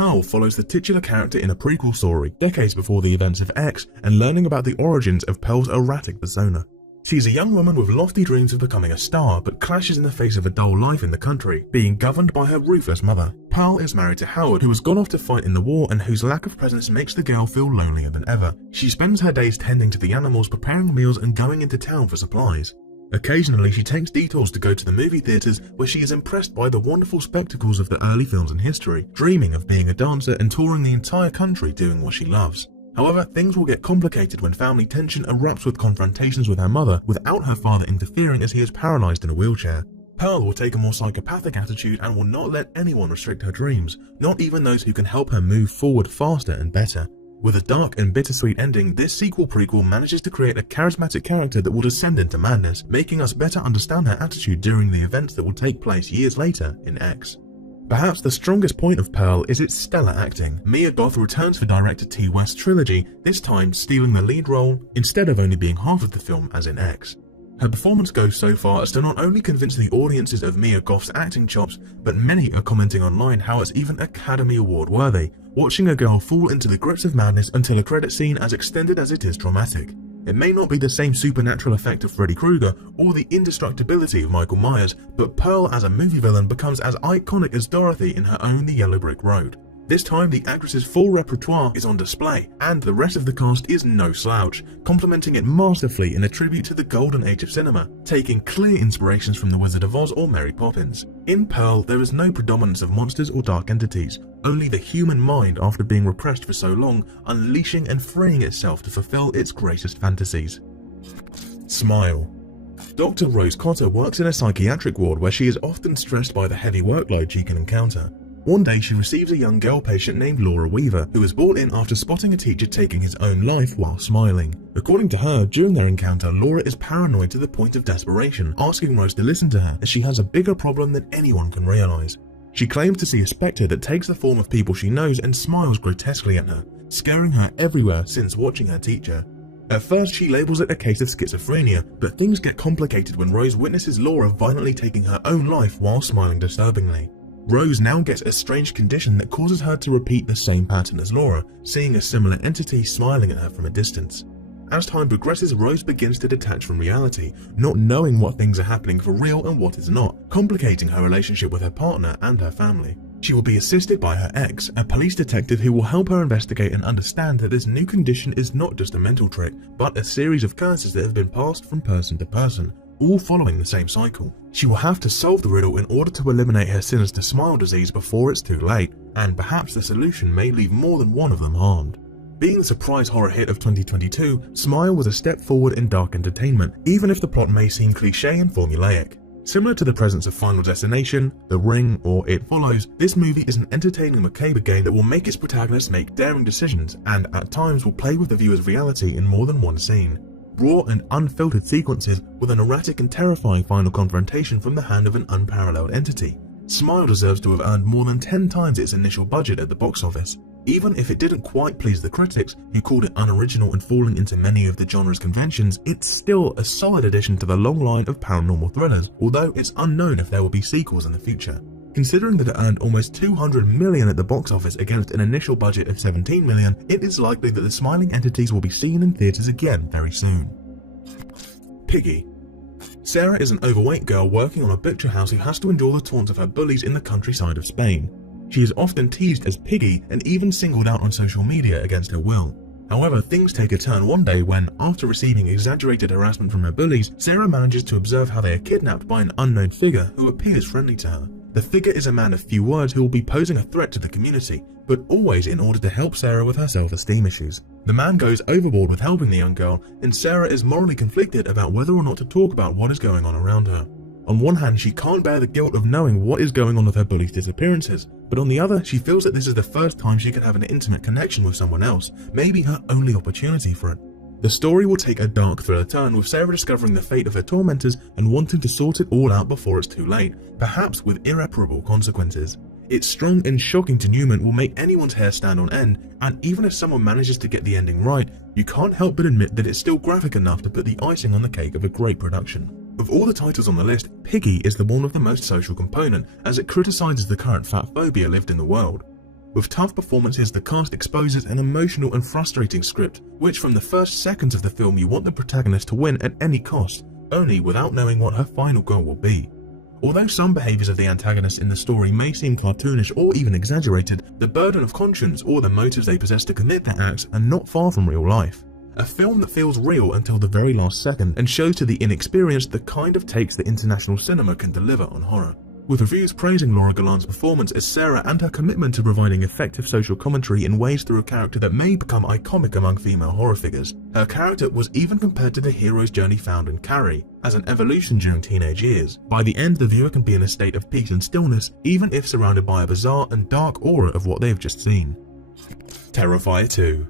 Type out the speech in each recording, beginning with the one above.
Pearl follows the titular character in a prequel story, decades before the events of X, and learning about the origins of Pearl's erratic persona. She's a young woman with lofty dreams of becoming a star, but clashes in the face of a dull life in the country, being governed by her ruthless mother. Pearl is married to Howard, who has gone off to fight in the war and whose lack of presence makes the girl feel lonelier than ever. She spends her days tending to the animals, preparing meals and going into town for supplies. Occasionally she takes detours to go to the movie theatres, where she is impressed by the wonderful spectacles of the early films in history, dreaming of being a dancer and touring the entire country doing what she loves. However, things will get complicated when family tension erupts with confrontations with her mother, without her father interfering as he is paralysed in a wheelchair. Pearl will take a more psychopathic attitude and will not let anyone restrict her dreams, not even those who can help her move forward faster and better. With a dark and bittersweet ending, this sequel prequel manages to create a charismatic character that will descend into madness, making us better understand her attitude during the events that will take place years later in X. Perhaps the strongest point of Pearl is its stellar acting. Mia Goth returns for director T. West's trilogy, this time stealing the lead role instead of only being half of the film as in X. Her performance goes so far as to not only convince the audiences of Mia Goth's acting chops, but many are commenting online how it's even Academy Award worthy, watching a girl fall into the grips of madness until a credit scene as extended as it is traumatic. It may not be the same supernatural effect of Freddy Krueger or the indestructibility of Michael Myers, but Pearl as a movie villain becomes as iconic as Dorothy in her own The Yellow Brick Road. This time the actress's full repertoire is on display, and the rest of the cast is no slouch, complementing it masterfully in a tribute to the golden age of cinema, taking clear inspirations from The Wizard of Oz or Mary Poppins. In Pearl, there is no predominance of monsters or dark entities, only the human mind after being repressed for so long, unleashing and freeing itself to fulfill its greatest fantasies. Smile. Dr. Rose Cotter works in a psychiatric ward where she is often stressed by the heavy workload she can encounter. One day she receives a young girl patient named Laura Weaver, who is brought in after spotting a teacher taking his own life while smiling. According to her, during their encounter, Laura is paranoid to the point of desperation, asking Rose to listen to her as she has a bigger problem than anyone can realize. She claims to see a spectre that takes the form of people she knows and smiles grotesquely at her, scaring her everywhere since watching her teacher. At first she labels it a case of schizophrenia, but things get complicated when Rose witnesses Laura violently taking her own life while smiling disturbingly. Rose now gets a strange condition that causes her to repeat the same pattern as Laura, seeing a similar entity smiling at her from a distance. As time progresses, Rose begins to detach from reality, not knowing what things are happening for real and what is not, complicating her relationship with her partner and her family. She will be assisted by her ex, a police detective who will help her investigate and understand that this new condition is not just a mental trick, but a series of curses that have been passed from person to person, all following the same cycle. She will have to solve the riddle in order to eliminate her sinister smile disease before it's too late, and perhaps the solution may leave more than one of them harmed. Being the surprise horror hit of 2022, Smile was a step forward in dark entertainment, even if the plot may seem cliché and formulaic. Similar to the presence of Final Destination, The Ring, or It Follows, this movie is an entertaining macabre game that will make its protagonists make daring decisions, and at times will play with the viewer's reality in more than one scene. Raw and unfiltered sequences with an erratic and terrifying final confrontation from the hand of an unparalleled entity. Smile deserves to have earned more than 10 times its initial budget at the box office. Even if it didn't quite please the critics, who called it unoriginal and falling into many of the genre's conventions, it's still a solid addition to the long line of paranormal thrillers, although it's unknown if there will be sequels in the future. Considering that it earned almost $200 million at the box office against an initial budget of $17 million, it is likely that the smiling entities will be seen in theaters again very soon. Piggy. Sarah is an overweight girl working on a butcher house who has to endure the taunts of her bullies in the countryside of Spain. She is often teased as Piggy and even singled out on social media against her will. However, things take a turn one day when, after receiving exaggerated harassment from her bullies, Sarah manages to observe how they are kidnapped by an unknown figure who appears friendly to her. The figure is a man of few words who will be posing a threat to the community, but always in order to help Sarah with her self-esteem issues. The man goes overboard with helping the young girl, and Sarah is morally conflicted about whether or not to talk about what is going on around her. On one hand, she can't bear the guilt of knowing what is going on with her bully's disappearances, but on the other, she feels that this is the first time she could have an intimate connection with someone else, maybe her only opportunity for it. The story will take a dark thriller turn, with Sarah discovering the fate of her tormentors and wanting to sort it all out before it's too late, perhaps with irreparable consequences. Its strong and shocking denouement will make anyone's hair stand on end, and even if someone manages to get the ending right, you can't help but admit that it's still graphic enough to put the icing on the cake of a great production. Of all the titles on the list, Piggy is the one with the most social component, as it criticizes the current fat phobia lived in the world. With tough performances, the cast exposes an emotional and frustrating script, which from the first seconds of the film you want the protagonist to win at any cost, only without knowing what her final goal will be. Although some behaviours of the antagonist in the story may seem cartoonish or even exaggerated, the burden of conscience or the motives they possess to commit their acts are not far from real life. A film that feels real until the very last second and shows to the inexperienced the kind of takes that international cinema can deliver on horror. With reviews praising Laura Galland's performance as Sarah and her commitment to providing effective social commentary in ways through a character that may become iconic among female horror figures. Her character was even compared to the hero's journey found in Carrie, as an evolution during teenage years. By the end, the viewer can be in a state of peace and stillness, even if surrounded by a bizarre and dark aura of what they have just seen. Terrifier 2.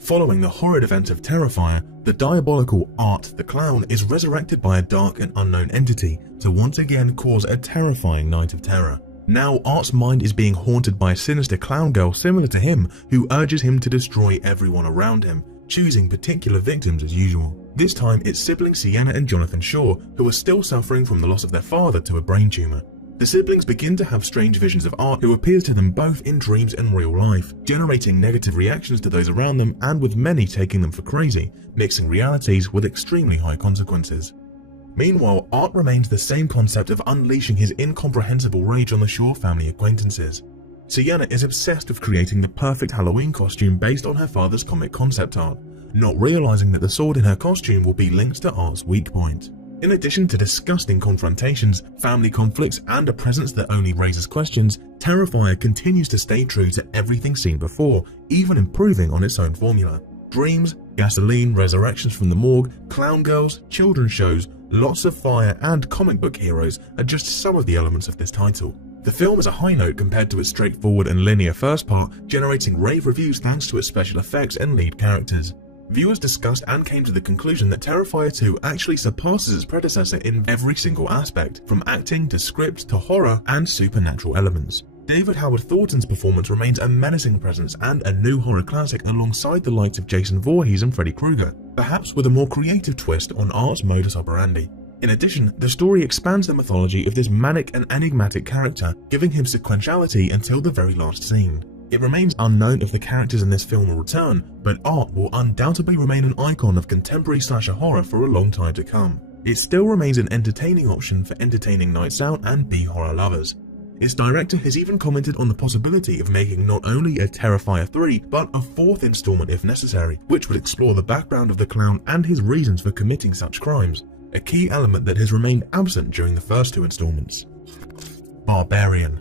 Following the horrid events of Terrifier, the diabolical Art the Clown is resurrected by a dark and unknown entity to once again cause a terrifying night of terror. Now Art's mind is being haunted by a sinister clown girl similar to him who urges him to destroy everyone around him, choosing particular victims as usual. This time it's siblings Sienna and Jonathan Shaw, who are still suffering from the loss of their father to a brain tumour. The siblings begin to have strange visions of Art, who appears to them both in dreams and real life, generating negative reactions to those around them and with many taking them for crazy, mixing realities with extremely high consequences. Meanwhile, Art remains the same concept of unleashing his incomprehensible rage on the Shaw family acquaintances. Sienna is obsessed with creating the perfect Halloween costume based on her father's comic concept art, not realizing that the sword in her costume will be linked to Art's weak point. In addition to disgusting confrontations, family conflicts, and a presence that only raises questions, Terrifier continues to stay true to everything seen before, even improving on its own formula. Dreams, gasoline, resurrections from the morgue, clown girls, children's shows, lots of fire, and comic book heroes are just some of the elements of this title. The film is a high note compared to its straightforward and linear first part, generating rave reviews thanks to its special effects and lead characters. Viewers discussed and came to the conclusion that Terrifier 2 actually surpasses its predecessor in every single aspect, from acting to script to horror and supernatural elements. David Howard Thornton's performance remains a menacing presence and a new horror classic alongside the likes of Jason Voorhees and Freddy Krueger, perhaps with a more creative twist on Art's modus operandi. In addition, the story expands the mythology of this manic and enigmatic character, giving him sequentiality until the very last scene. It remains unknown if the characters in this film will return, but Art will undoubtedly remain an icon of contemporary slasher horror for a long time to come. It still remains an entertaining option for entertaining nights out and B-horror lovers. Its director has even commented on the possibility of making not only a Terrifier 3, but a fourth installment if necessary, which would explore the background of the clown and his reasons for committing such crimes, a key element that has remained absent during the first two installments. Barbarian.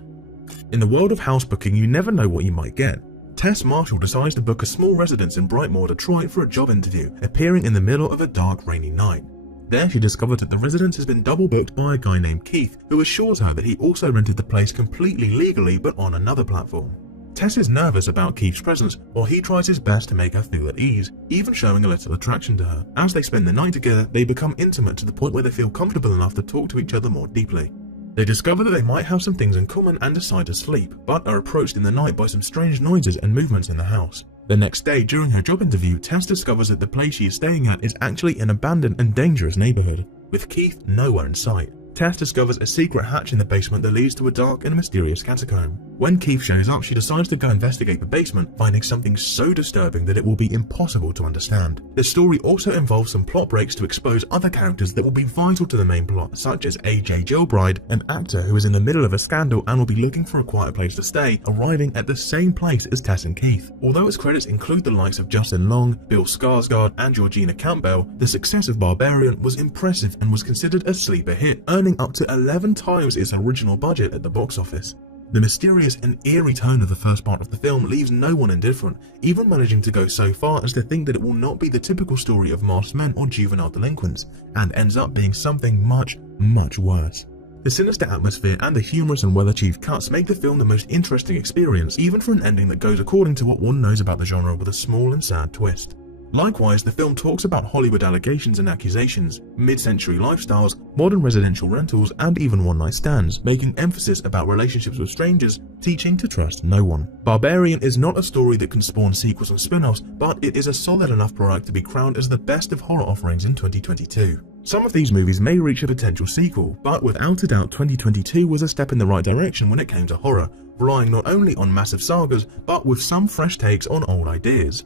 In the world of housebooking, you never know what you might get. Tess Marshall decides to book a small residence in Brightmoor, Detroit for a job interview, appearing in the middle of a dark, rainy night. There she discovers that the residence has been double booked by a guy named Keith, who assures her that he also rented the place completely legally but on another platform. Tess is nervous about Keith's presence, while he tries his best to make her feel at ease, even showing a little attraction to her. As they spend the night together, they become intimate to the point where they feel comfortable enough to talk to each other more deeply. They discover that they might have some things in common and decide to sleep, but are approached in the night by some strange noises and movements in the house. The next day, during her job interview, Tess discovers that the place she is staying at is actually an abandoned and dangerous neighborhood, with Keith nowhere in sight. Tess discovers a secret hatch in the basement that leads to a dark and mysterious catacomb. When Keith shows up, she decides to go investigate the basement, finding something so disturbing that it will be impossible to understand. The story also involves some plot breaks to expose other characters that will be vital to the main plot, such as AJ Gilbride, an actor who is in the middle of a scandal and will be looking for a quiet place to stay, arriving at the same place as Tess and Keith. Although its credits include the likes of Justin Long, Bill Skarsgård, and Georgina Campbell, the success of Barbarian was impressive and was considered a sleeper hit, earning up to 11 times its original budget at the box office. The mysterious and eerie tone of the first part of the film leaves no one indifferent, even managing to go so far as to think that it will not be the typical story of masked men or juvenile delinquents, and ends up being something much, much worse. The sinister atmosphere and the humorous and well-achieved cuts make the film the most interesting experience, even for an ending that goes according to what one knows about the genre with a small and sad twist. Likewise, the film talks about Hollywood allegations and accusations, mid-century lifestyles, modern residential rentals, and even one-night stands, making emphasis about relationships with strangers, teaching to trust no one. Barbarian is not a story that can spawn sequels and spin-offs, but it is a solid enough product to be crowned as the best of horror offerings in 2022. Some of these movies may reach a potential sequel, but without a doubt 2022 was a step in the right direction when it came to horror, relying not only on massive sagas, but with some fresh takes on old ideas.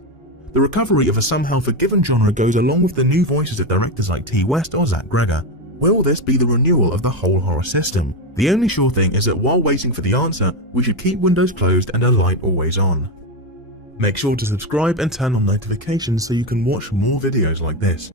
The recovery of a somehow forgiven genre goes along with the new voices of directors like T. West or Zach Gregor. Will this be the renewal of the whole horror system? The only sure thing is that while waiting for the answer, we should keep windows closed and a light always on. Make sure to subscribe and turn on notifications so you can watch more videos like this.